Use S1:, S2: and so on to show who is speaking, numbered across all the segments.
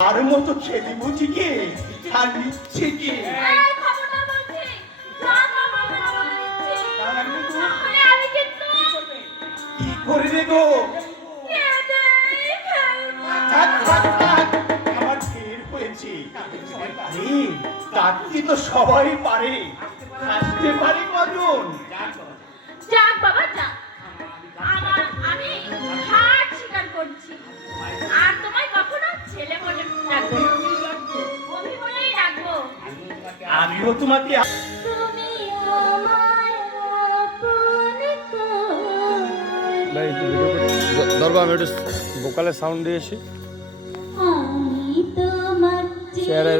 S1: আর মতো খেলি বুঝি কে? আর নিচ্ছে কে? করে রে গো। আমার ফের হয়েছে। আরে তো সবাই পারে। হাসতে পারে কজন? আমিও তোমাকে
S2: ধরবো আমি একটু বোকালের সাউন্ড দিয়েছি চেহারা।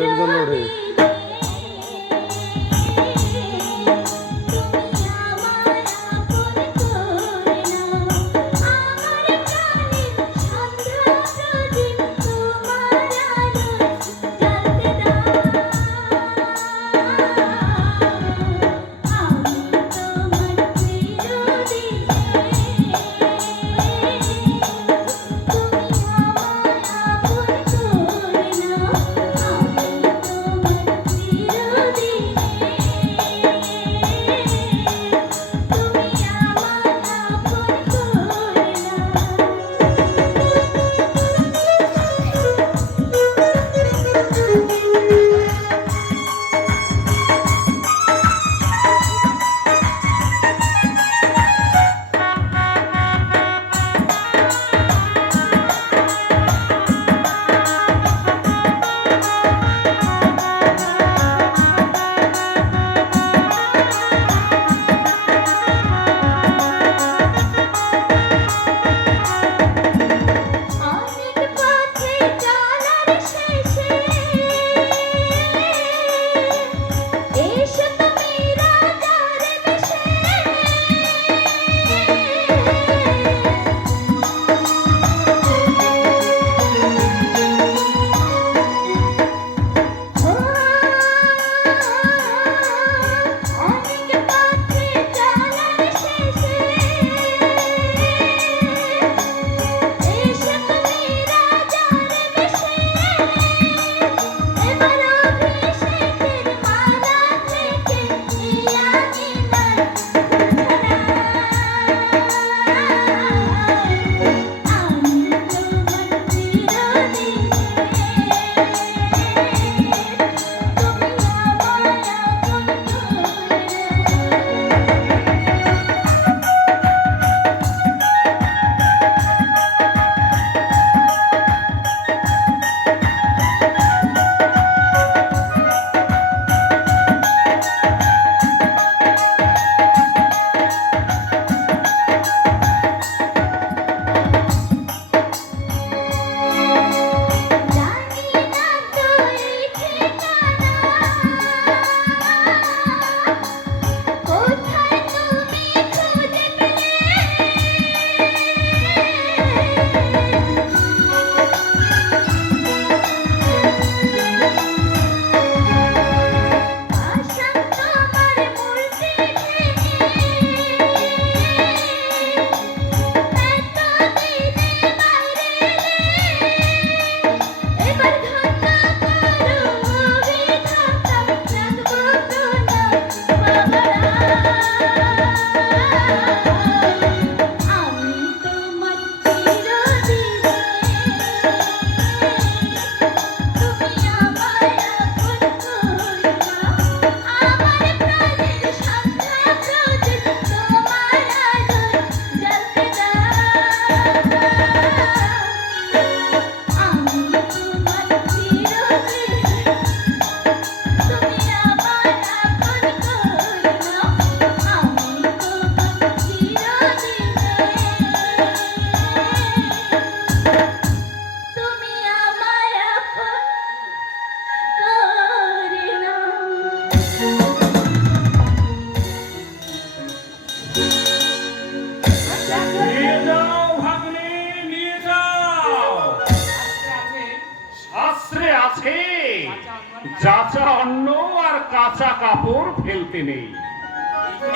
S3: যাচা অন্ন আর কাঁচা কাপড় ফেলতে নেই।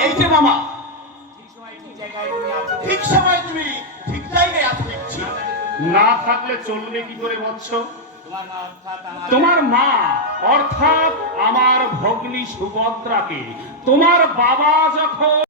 S1: এই যে মামা ঠিক সময় তুমি ঠিক জায়গায় আছো দেখছি
S3: না থাকলে চলবে কি করে বৎস? তোমার মা অর্থাৎ আমার ভগ্নী সুভদ্রাকে তোমার বাবা যখন